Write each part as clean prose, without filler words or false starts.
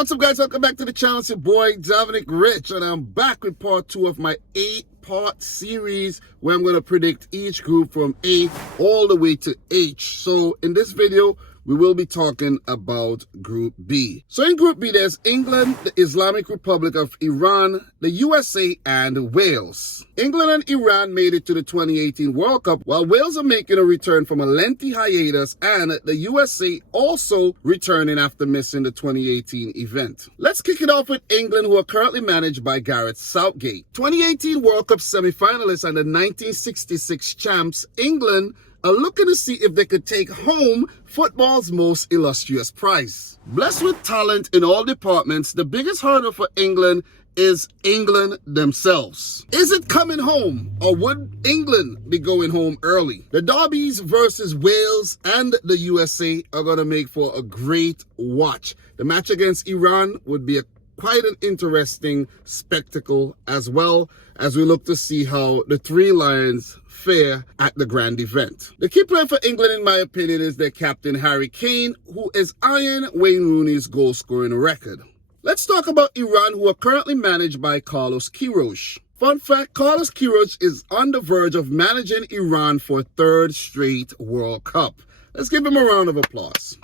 What's up, guys? Welcome back to the channel. It's your boy Dominic Rich, and I'm back with part 2 of my 8-part series where I'm going to predict each group from A all the way to H. So in this video, we will be talking about Group B. So in Group B, there's England, the Islamic Republic of Iran, the USA, and Wales. England and Iran made it to the 2018 World Cup, while Wales are making a return from a lengthy hiatus, and the USA also returning after missing the 2018 event. Let's kick it off with England, who are currently managed by Gareth Southgate. 2018 World Cup semi-finalists and the 1966 champs, England are looking to see if they could take home football's most illustrious prize. Blessed with talent in all departments, the biggest hurdle for England is England themselves. Is it coming home, or would England be going home early? The derbies versus Wales and the USA are going to make for a great watch. The match against Iran would be quite an interesting spectacle, as well as we look to see how the Three Lions fare at the grand event. The key player for England, in my opinion, is their captain Harry Kane, who is eyeing Wayne Rooney's goal-scoring record. Let's talk about Iran, who are currently managed by Carlos Queiroz. Fun fact, Carlos Queiroz is on the verge of managing Iran for a third straight World Cup. Let's give him a round of applause.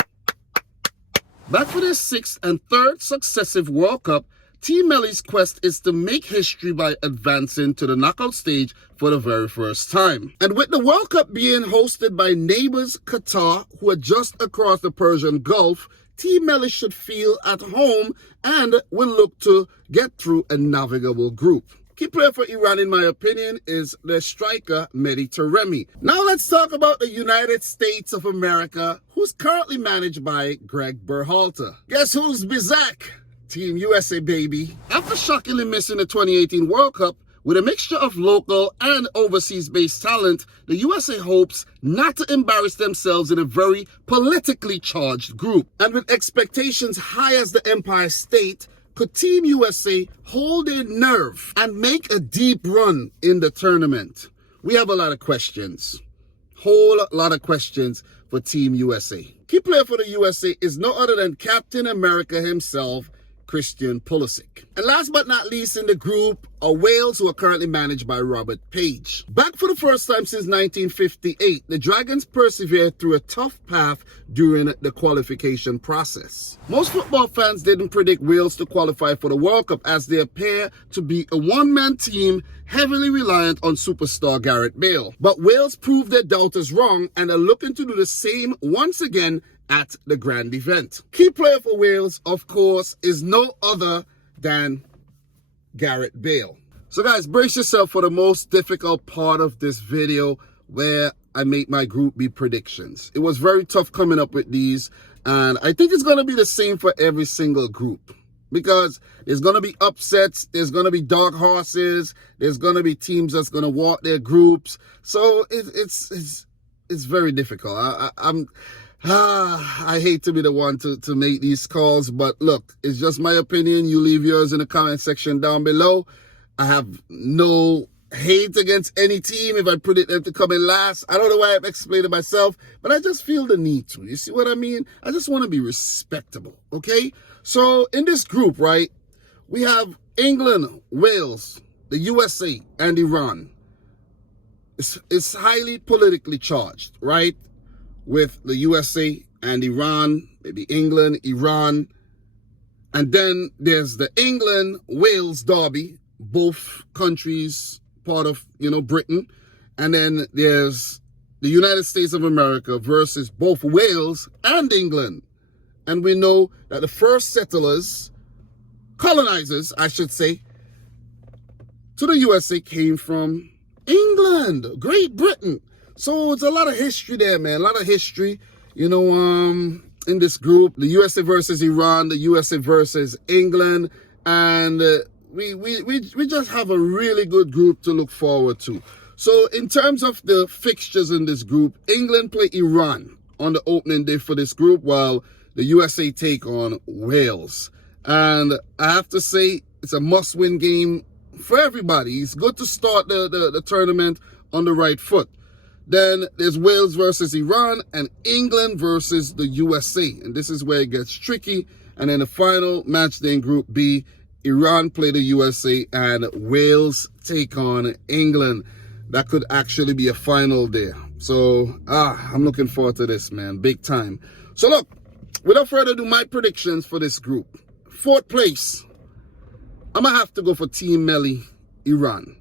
Back for their 6th and 3rd successive World Cup, Team Melly's quest is to make history by advancing to the knockout stage for the very first time. And with the World Cup being hosted by neighbors Qatar, who are just across the Persian Gulf, Team Melly should feel at home and will look to get through a navigable group. Key player for Iran, in my opinion, is their striker, Mehdi Taremi. Now let's talk about the United States of America, who's currently managed by Greg Berhalter. Guess who's back? Team USA, baby. After shockingly missing the 2018 World Cup, with a mixture of local and overseas-based talent, the USA hopes not to embarrass themselves in a very politically charged group. And with expectations high as the Empire State, could Team USA hold their nerve and make a deep run in the tournament? We have a lot of questions. Whole lot of questions for Team USA. Key player for the USA is no other than Captain America himself, Christian Pulisic. And last but not least in the group are Wales, who are currently managed by Robert Page. Back for the first time since 1958, the Dragons persevered through a tough path during the qualification process. Most football fans didn't predict Wales to qualify for the World Cup, as they appear to be a one-man team heavily reliant on superstar Gareth Bale. But Wales proved their doubters wrong and are looking to do the same once again at the grand event. Key player for Wales, of course, is no other than Gareth Bale. So guys, brace yourself for the most difficult part of this video, where I make my Group B predictions. It was very tough coming up with these, and I think it's going to be the same for every single group, because there's going to be upsets, there's going to be dark horses, there's going to be teams that's going to walk their groups. So it's very difficult. I hate to be the one to make these calls, but look, it's just my opinion. You leave yours in the comment section down below. I have no hate against any team if I predict them to come in last. I don't know why I'm explaining myself, but I just feel the need to. You see what I mean? I just want to be respectable, okay? So in this group, right, we have England, Wales, the USA, and Iran. It's highly politically charged, right? With the USA and Iran, maybe England, Iran. And then there's the England-Wales derby, both countries part of, Britain. And then there's the United States of America versus both Wales and England. And we know that the first settlers, colonizers, I should say, to the USA came from England, Great Britain. So it's a lot of history there, man. A lot of history, in this group. The USA versus Iran, the USA versus England. And we just have a really good group to look forward to. So in terms of the fixtures in this group, England play Iran on the opening day for this group, while the USA take on Wales. And I have to say, it's a must-win game for everybody. It's good to start the tournament on the right foot. Then there's Wales versus Iran and England versus the USA. And this is where it gets tricky. And then the final match day in Group B, Iran play the USA and Wales take on England. That could actually be a final there. So, I'm looking forward to this, man. Big time. So, look, without further ado, my predictions for this group. 4th place, I'm going to have to go for Team Melly, Iran.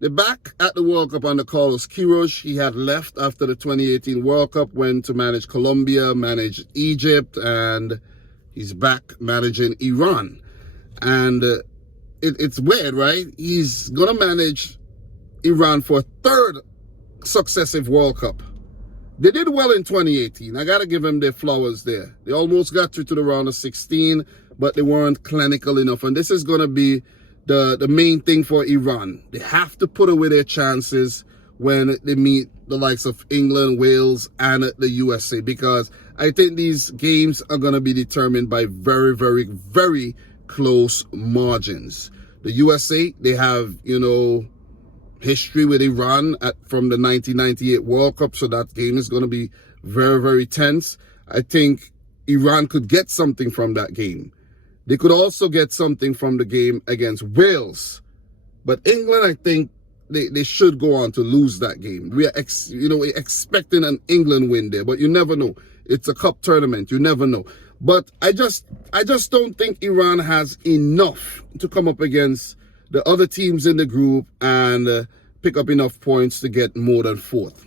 They're back at the World Cup under Carlos Queiroz. He had left after the 2018 World Cup, went to manage Colombia, managed Egypt, and he's back managing Iran. And it's weird, right? He's going to manage Iran for a 3rd successive World Cup. They did well in 2018. I got to give them their flowers there. They almost got through to the round of 16, but they weren't clinical enough. And this is going to be the main thing for Iran. They have to put away their chances when they meet the likes of England, Wales, and the USA, because I think these games are going to be determined by very, very, very close margins. The USA, they have, history with Iran from the 1998 World Cup, so that game is going to be very, very tense. I think Iran could get something from that game. They could also get something from the game against Wales. But England, I think they should go on to lose that game. We are expecting an England win there, but you never know. It's a cup tournament. You never know. But I just don't think Iran has enough to come up against the other teams in the group and pick up enough points to get more than 4th.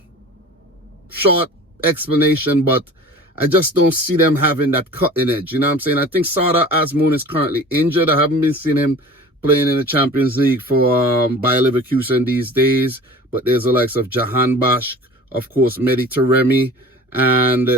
Short explanation, but I just don't see them having that cutting edge. You know what I'm saying? I think Sada Azmoun is currently injured. I haven't been seeing him playing in the Champions League for Bayer Leverkusen these days. But there's the likes of Jahan Bash, of course, Mehdi Taremi, and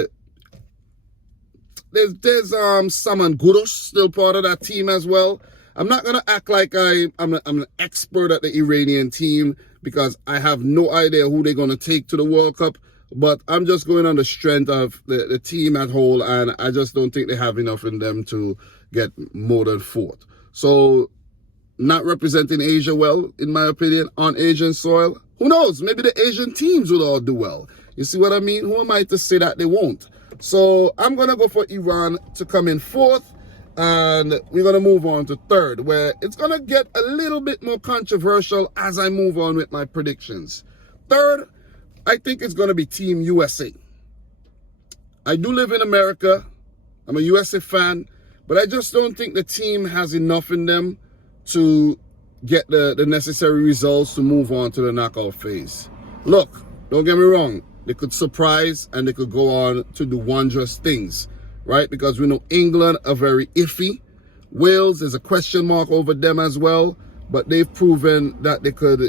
there's Saman Goudos still part of that team as well. I'm not going to act like I'm an expert at the Iranian team because I have no idea who they're going to take to the World Cup. But I'm just going on the strength of the team as whole, and I just don't think they have enough in them to get more than 4th. So, not representing Asia well, in my opinion, on Asian soil. Who knows? Maybe the Asian teams will all do well. You see what I mean? Who am I to say that they won't? So, I'm going to go for Iran to come in 4th. And we're going to move on to 3rd, where it's going to get a little bit more controversial as I move on with my predictions. 3rd, I think it's going to be Team USA. I do live in America. I'm a USA fan, but I just don't think the team has enough in them to get the necessary results to move on to the knockout phase. Look, don't get me wrong. They could surprise and they could go on to do wondrous things. Right? Because we know England are very iffy. Wales, there's a question mark over them as well. But they've proven that they could,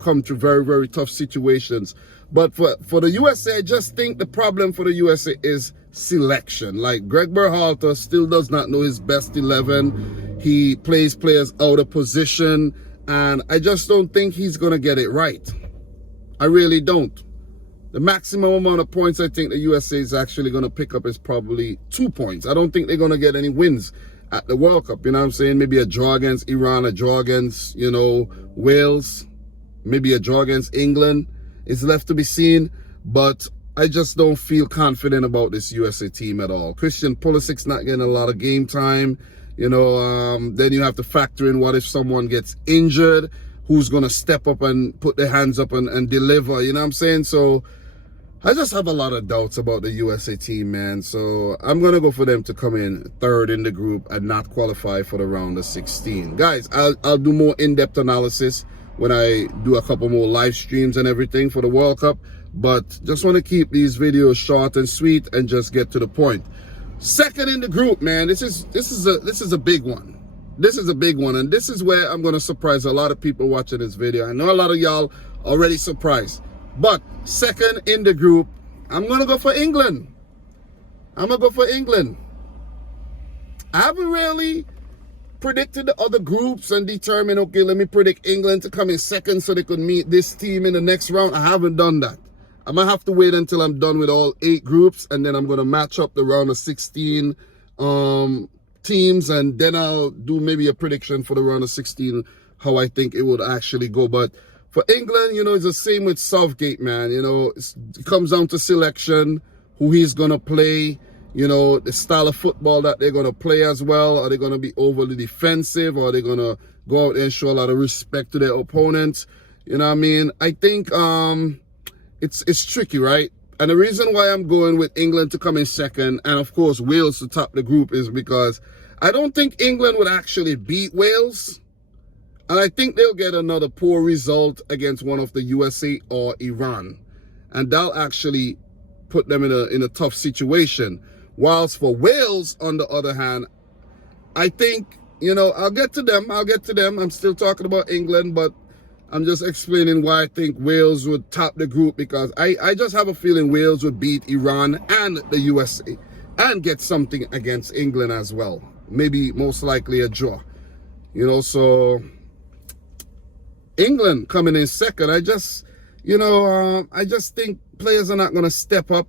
come through very, very tough situations. But for the USA, I just think the problem for the USA is selection. Like Greg Berhalter still does not know his best 11. He plays players out of position. And I just don't think he's going to get it right. I really don't. The maximum amount of points I think the USA is actually going to pick up is probably 2 points. I don't think they're going to get any wins at the World Cup. You know what I'm saying? Maybe a draw against Iran, a draw against, Wales, maybe a draw against England. It's left to be seen, but I just don't feel confident about this USA team at all. Christian Pulisic's not getting a lot of game time. Then you have to factor in what if someone gets injured, who's going to step up and put their hands up and deliver. You know what I'm saying? So I just have a lot of doubts about the USA team, man. So I'm going to go for them to come in 3rd in the group and not qualify for the round of 16. Guys, I'll do more in-depth analysis when I do a couple more live streams and everything for the World Cup. But just want to keep these videos short and sweet and just get to the point. 2nd in the group, man. This is a big one. This is a big one, and this is where I'm going to surprise a lot of people watching this video. I know a lot of y'all already surprised. But 2nd in the group, I'm going to go for England. I haven't really predicted the other groups and determined, okay, let me predict England to come in 2nd so they could meet this team in the next round. I haven't done that. I'm going to have to wait until I'm done with all 8 groups, and then I'm going to match up the round of 16 teams, and then I'll do maybe a prediction for the round of 16, how I think it would actually go. But for England, it's the same with Southgate, man. It comes down to selection, who he's going to play. you know, the style of football that they're going to play as well. Are they going to be overly defensive, or are they going to go out there and show a lot of respect to their opponents? You know what I mean? I think it's tricky, right? And the reason why I'm going with England to come in second, and of course Wales to top the group, is because I don't think England would actually beat Wales. And I think they'll get another poor result against one of the USA or Iran. And that'll actually put them in a tough situation. Whilst for Wales, on the other hand, I think, you know, I'll get to them. I'm still talking about England, but I'm just explaining why I think Wales would top the group, because I just have a feeling Wales would beat Iran and the USA and get something against England as well. Maybe most likely a draw. You know, so England coming in second. I just think players are not going to step up.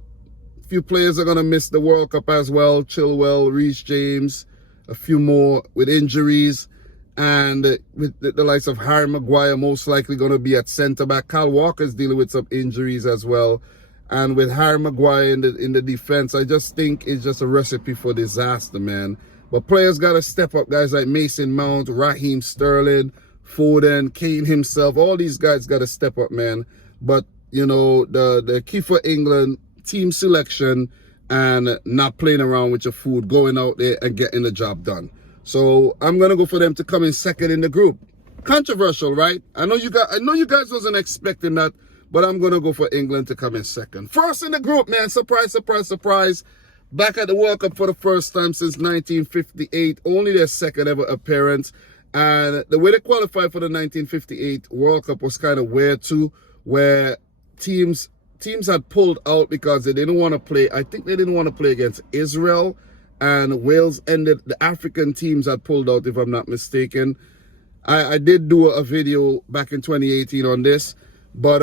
A few players are going to miss the World Cup as well. Chilwell, Reece James, a few more with injuries. And with the likes of Harry Maguire most likely going to be at centre-back. Kyle Walker's dealing with some injuries as well. And with Harry Maguire in the defence, I just think it's just a recipe for disaster, man. But players got to step up. Guys like Mason Mount, Raheem Sterling, Foden, Kane himself, all these guys got to step up, man. But, you know, the key for England, team selection and not playing around with your food, going out there and getting the job done. So I'm going to go for them to come in second in the group. Controversial, right? I know you guys wasn't expecting that, but I'm going to go for England to come in second. First in the group, man. Surprise, surprise, surprise. Back at the World Cup for the first time since 1958. Only their second ever appearance. And the way they qualified for the 1958 World Cup was kind of weird too, where teams had pulled out because they didn't want to play. I think they didn't want to play against Israel, and Wales ended. The African teams had pulled out, if I'm not mistaken. I did do a video back in 2018 on this, but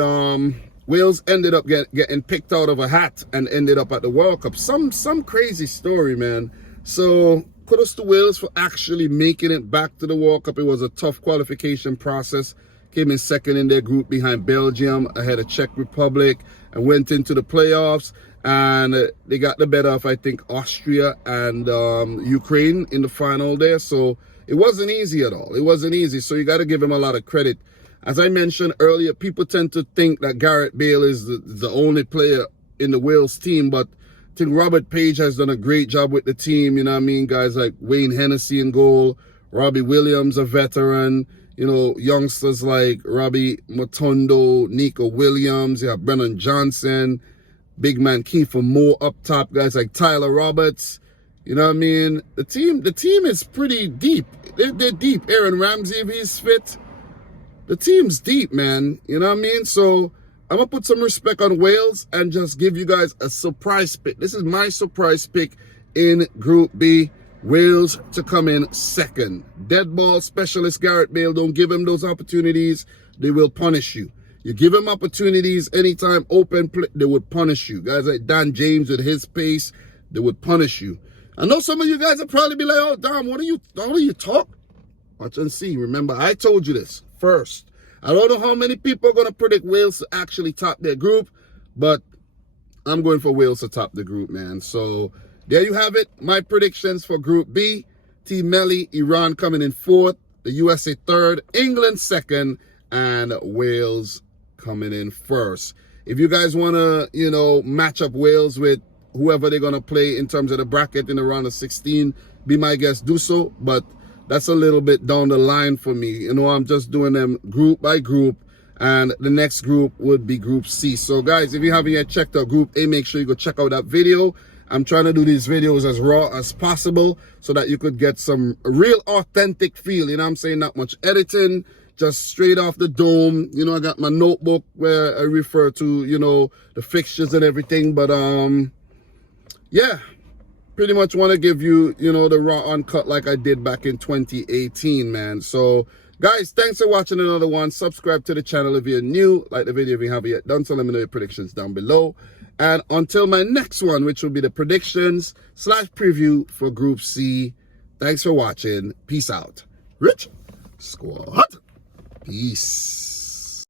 Wales ended up getting picked out of a hat and ended up at the World Cup. Some crazy story, man. So kudos to Wales for actually making it back to the World Cup. It was a tough qualification process. Came in second in their group behind Belgium, ahead of Czech Republic, and went into the playoffs. And they got the better of, I think, Austria and Ukraine in the final there. So it wasn't easy at all. It wasn't easy. So you got to give him a lot of credit. As I mentioned earlier, people tend to think that Gareth Bale is the only player in the Wales team, but I think Robert Page has done a great job with the team. You know what I mean? Guys like Wayne Hennessy in goal, Robbie Williams, a veteran. You know, youngsters like Robbie Matondo, Nico Williams. You have Brennan Johnson, big man Kiefer Moore up top. Guys like Tyler Roberts. You know what I mean? The team is pretty deep. They're deep. Aaron Ramsey, if he's fit. The team's deep, man. You know what I mean? So I'm going to put some respect on Wales and just give you guys a surprise pick. This is my surprise pick in Group B. Wales to come in second. Dead ball specialist Gareth Bale. Don't give him those opportunities. They will punish you. You give him opportunities anytime open play, they would punish you. Guys like Dan James with his pace, they would punish you. I know some of you guys will probably be like, oh, Dom, what are you talking? Watch and see. Remember, I told you this first. I don't know how many people are going to predict Wales to actually top their group, but I'm going for Wales to top the group, man. So there you have it. My predictions for Group B. Team Melly, Iran coming in fourth, the USA third, England second, and Wales coming in first. If you guys want to, you know, match up Wales with whoever they're going to play in terms of the bracket in the round of 16, be my guest, do so. But that's a little bit down the line for me. You know, I'm just doing them group by group, and the next group would be Group C. So guys, if you haven't yet checked out Group A, make sure you go check out that video. I'm trying to do these videos as raw as possible so that you could get some real authentic feel. You know what I'm saying? Not much editing, just straight off the dome. You know, I got my notebook where I refer to, you know, the fixtures and everything. But yeah, pretty much want to give you, you know, the raw uncut like I did back in 2018, man. So guys, thanks for watching another one. Subscribe to the channel if you're new. Like the video if you haven't yet done so. Let me know your predictions down below. And until my next one, which will be the predictions / preview for Group C. Thanks for watching. Peace out. Rich Squad. Peace.